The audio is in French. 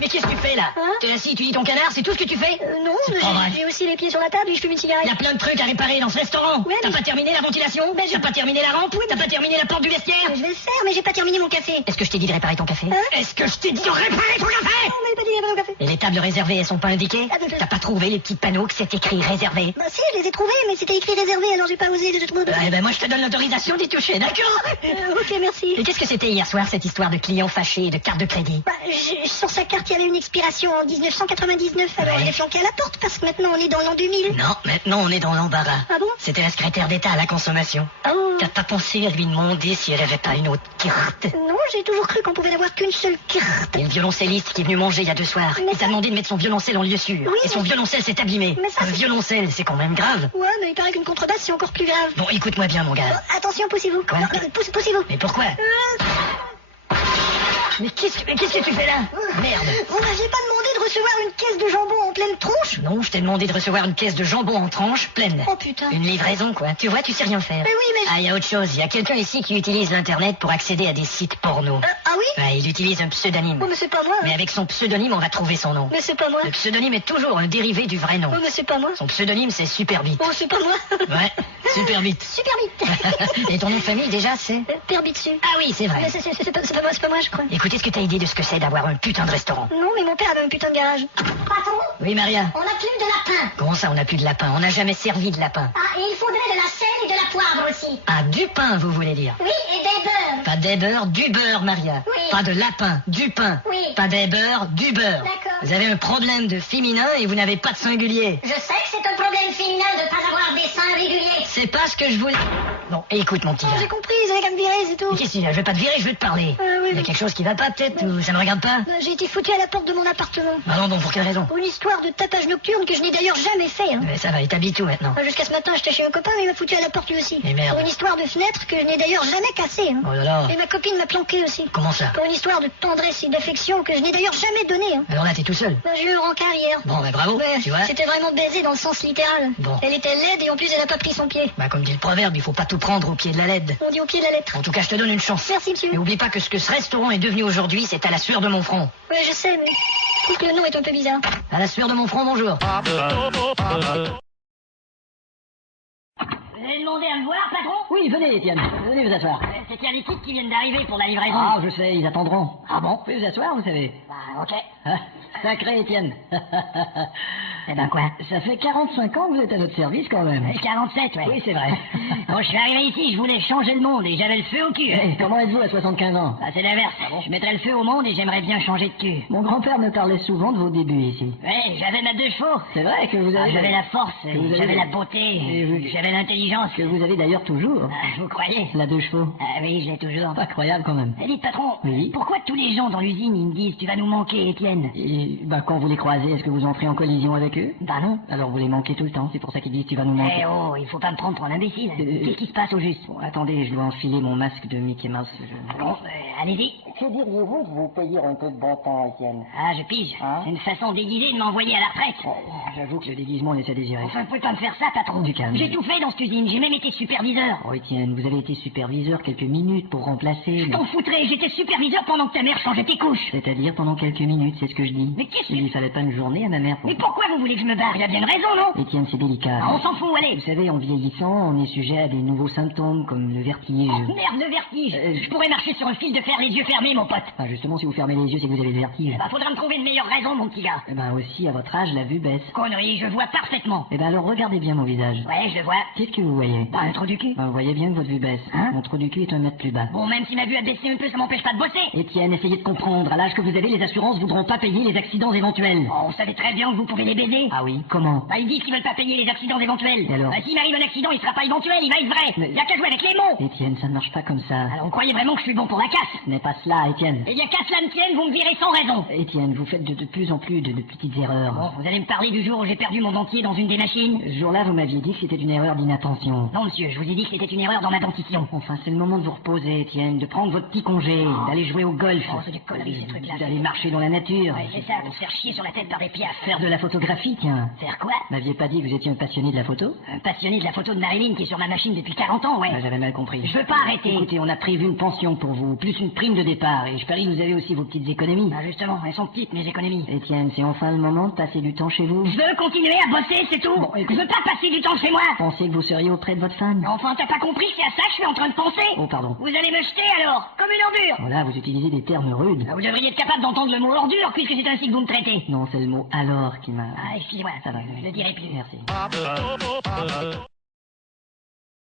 Mais qu'est-ce que tu fais là? Hein? T'es assis, tu lis ton canard, c'est tout ce que tu fais? Non, C'est pas vrai. j'ai aussi les pieds sur la table et je fume une cigarette. Il y a plein de trucs à réparer dans ce restaurant. Ouais, T'as mais- pas terminé la ventilation? T'as pas terminé la rampe? T'as pas terminé la porte du vestiaire? Je vais le faire, mais j'ai pas terminé mon café. Est-ce que je t'ai dit de réparer ton café? Hein? Est-ce que je t'ai dit de réparer ton café? Non, on m'avait pas dit d'y avoir mon café. Et les tables réservées, elles sont pas indiquées? Ah, T'as pas trouvé les petits panneaux que c'est écrit réservé? Bah si, je les ai trouvés, mais c'était écrit réservé, alors j'ai pas osé de trouver. Eh ben moi je te donne l'autorisation d'y toucher, d'accord? Ok, merci. Et qu'est-ce que c'était hier soir, cette histoire de clients fâchés et de carte de crédit? Bah, sur sa carte, il y avait une expiration en 1999, alors Ouais. je l'ai flanqué à la porte parce que maintenant on est dans l'an 2000. Non, maintenant on est dans l'embarras. Ah bon? C'était la secrétaire d'État à la consommation. Oh. T'as pas pensé à lui demander si elle avait pas une autre carte? Non, j'ai toujours cru qu'on pouvait n'avoir qu'une seule carte. Il y a le violoncelliste qui est venu manger il y a 2 soirs. Mais Il t'a demandé de mettre son violoncelle en lieu sûr. Oui, et son mais- violoncelle s'est abîmé. Mais ça, Un c'est- violoncelle, c'est quand même grave. Ouais, mais il paraît qu'une contrebasse, c'est encore plus grave. Bon, écoute-moi bien, mon Oh, gars. attention, poussez-vous. Quoi? Non, poussez-vous. Mais pourquoi? Mais qu'est-ce que tu fais là? Merde. Vous m'aviez pas demandé de recevoir une caisse de jambon en pleine tronche? Non, je t'ai demandé de recevoir une caisse de jambon en tranches pleine. Oh putain. Une livraison, quoi. Tu vois, tu sais rien faire. Mais oui, mais... Ah, il y a autre chose. Il y a quelqu'un ici qui utilise l'Internet pour accéder à des sites porno. Ah oui? Ouais, il utilise un pseudonyme. Oh, mais c'est pas moi. Mais avec son pseudonyme, on va trouver son nom. Mais c'est pas moi. Le pseudonyme est toujours un dérivé du vrai nom. Oh, mais c'est pas moi. Son pseudonyme, c'est Superbit. Oh, c'est pas moi. Ouais, Superbit. Super vite. Et ton nom de famille, déjà, c'est... Perbitsu. Ah oui, c'est vrai. Mais c'est pas moi, je crois. Écoute, est-ce que t'as idée de ce que c'est d'avoir un putain de restaurant? Non, mais mon père avait un putain de garage. Patron, Oui, Maria. on a plus de lapin. Comment ça, on n'a plus de lapin? On n'a jamais servi de lapin. Ah, et il faudrait de la sel et de la poivre aussi. Ah, du pain, vous voulez dire? Oui, et des beurres. Pas des beurres, du beurre, Maria. Oui. Pas de lapin, du pain. Oui. Pas des beurres, du beurre. D'accord. Vous avez un problème de féminin et vous n'avez pas de singulier. Je sais que c'est un problème féminin de ne pas avoir des seins réguliers. C'est pas ce que je voulais... Bon, écoute, mon petit Oh, gars. j'ai compris, ils avaient qu'à me virer, c'est tout. Mais qu'est-ce qu'il y a? Je vais pas te virer, je veux te parler. Oui, Il y a quelque chose qui va pas, peut-être, ou ça ne regarde pas? J'ai été foutu à la porte de mon appartement. Ah non, bon, pour quelle raison? Pour une histoire de tapage nocturne que je n'ai d'ailleurs jamais fait. Hein. Mais ça va, il t'habite tout maintenant. Jusqu'à ce matin, j'étais chez un copain, mais il m'a foutu à la porte lui aussi. Mais merde. Pour une histoire de fenêtre que je n'ai d'ailleurs jamais cassée. Hein. Oh là là. Et ma copine m'a planqué aussi. Comment ça? Pour une histoire de tendresse et d'affection que je n'ai d'ailleurs jamais donnée. Hein. Alors là, t'es tout seul. J'ai eu un rencard hier. Bon, bah bravo, Ouais, tu vois. c'était vraiment baiser dans le sens littéral. Bon. Elle était laide et en plus elle a pas pris son pied. Bah comme dit le proverbe, il faut pas tout prendre au pied de la LED. On dit au pied de la lettre. En tout cas, je te donne une chance. Merci monsieur. Mais oublie pas que ce restaurant est devenu aujourd'hui, c'est à la sueur de mon front. Ouais, je sais, mais je trouve que le nom est un peu bizarre. À la sueur de mon front, bonjour. Vous avez demandé à me voir, patron? Oui, venez, Étienne. Venez vous asseoir. C'est qu'il y a des types qui viennent d'arriver pour la livraison. Ah, je sais, ils attendront. Ah bon? Vous pouvez vous asseoir, vous savez. Bah, ok. Ah, sacré Étienne. Eh ben quoi? Ça fait 45 ans que vous êtes à notre service, quand même. 47, ouais. Oui, c'est vrai. Quand je suis arrivé ici, je voulais changer le monde et j'avais le feu au cul. Eh, comment êtes-vous à 75 ans? Ah, c'est l'inverse. Je mettrais le feu au monde et j'aimerais bien changer de cul. Mon grand-père me parlait souvent de vos débuts ici. Ouais, j'avais ma 2 chevaux. C'est vrai que vous Ah, avez... j'avais la force, que vous avez- j'avais la Et beauté, vous- j'avais l'intelligence. Que vous avez d'ailleurs toujours. Ah, vous croyez? La 2 chevaux. Ah oui, je l'ai toujours. Incroyable, quand même. Eh, dites, patron, Oui. pourquoi tous les gens dans l'usine, ils me disent, tu vas nous manquer, Étienne? Et, bah, quand vous les croisez, est-ce que vous entrez en collision avec eux? Bah non. Alors vous les manquez tout le temps, c'est pour ça qu'ils disent tu vas nous manquer. Eh oh, il faut pas me prendre pour un imbécile. Qu'est-ce qui se passe au juste? Bon, attendez, je dois enfiler mon masque de Mickey Mouse. Bon, allez-y. Que diriez-vous de vous payer un peu de bon temps, Étienne? Ah, je pige. Hein? C'est une façon déguisée de m'envoyer à la retraite. J'avoue que le déguisement laisse à désirer. Enfin, vous pouvez pas me faire ça, patron. Du calme. J'ai tout fait dans cette usine, j'ai même été superviseur. Oh, Étienne, vous avez été superviseur quelques minutes pour remplacer... Je t'en foutrais, j'étais superviseur pendant que ta mère changeait tes couches. C'est-à-dire pendant quelques minutes, c'est ce que je dis. Mais qu'est-ce que... Il fallait pas une journée à ma mère pour... Mais pourquoi vous voulez que je me barre? Il y a bien une raison, non? Étienne, c'est délicat. Ah, on s'en fout, allez. Vous savez, en vieillissant, on est sujet à des nouveaux symptômes, comme le vertige. Oh, merde, le vertige. Je pourrais marcher sur un fil de fer les yeux fermés, mon pote. Ah, justement, si vous fermez les yeux, c'est que vous avez le vertige. Bah, faudra me trouver une meilleure raison, mon petit gars. Eh ben aussi, à votre âge, la vue baisse. Connerie, je vois parfaitement. Eh ben alors, regardez bien mon visage. Ouais, je le vois. Qu'est-ce que vous voyez? Bah, un trou du cul. Ben, vous voyez bien que votre vue baisse. Hein? Mon trou du cul est 1 mètre plus bas. Bon, même si ma vue a baissé un peu, ça m'empêche pas de bosser. Étienne, essayez de comprendre. À l'âge que vous avez, les assurances voudront pas payer les accidents éventuels. Oh, on savait très bien que vous pouvez les baiser. Ah oui, comment? Bah, ils disent qu'ils veulent pas payer les accidents éventuels. Et alors? Bah, s'il m'arrive un accident, il sera pas éventuel, il va être vrai. Mais- Il y a qu'à jouer avec les mots. Étienne, ça ne marche pas comme ça. Alors, vous croyez vraiment que je suis bon pour la casse? Ce n'est pas cela, Étienne. Eh bien, qu'à cela ne tienne, vous me virez sans raison. Étienne, vous faites de plus en plus de petites erreurs. Bon, vous allez me parler du jour où j'ai perdu mon dentier dans une des machines? Ce jour-là, vous m'aviez dit que c'était une erreur d'inattention. Non, monsieur, je vous ai dit que c'était une erreur dans ma dentition. Enfin, c'est le moment de vous reposer, Étienne, de prendre votre petit congé, d'aller jouer au golf. Oh, c'est des conneries, ces trucs-là. D'aller marcher dans la nature. Ouais, c'est ça, pour se faire chier sur la tête par des piafs. Faire de la photographie, tiens. Faire quoi? Vous m'aviez pas dit que vous étiez un passionné de la photo? Un passionné de la photo de Marilyn qui est sur ma machine depuis 40 ans, ouais. Ah, j'avais mal compris. Je veux pas arrêter. Écoutez, on a prévu une pension pour vous, plus une prime de départ. part, et je parie que vous avez aussi vos petites économies. Ah, justement, elles sont petites, mes économies. Étienne, c'est enfin le moment de passer du temps chez vous. Je veux continuer à bosser, c'est tout. Bon, je veux pas passer du temps chez moi. Pensez que vous seriez auprès de votre femme. Enfin, t'as pas compris que c'est à ça que je suis en train de penser? Oh, pardon. Vous allez me jeter alors, comme une ordure. Oh là, vous utilisez des termes rudes. Ah, vous devriez être capable d'entendre le mot ordure, puisque c'est ainsi que vous me traitez. Non, c'est le mot alors qui m'a... Ah, excusez-moi, Ça va, je le dirai plus. Merci.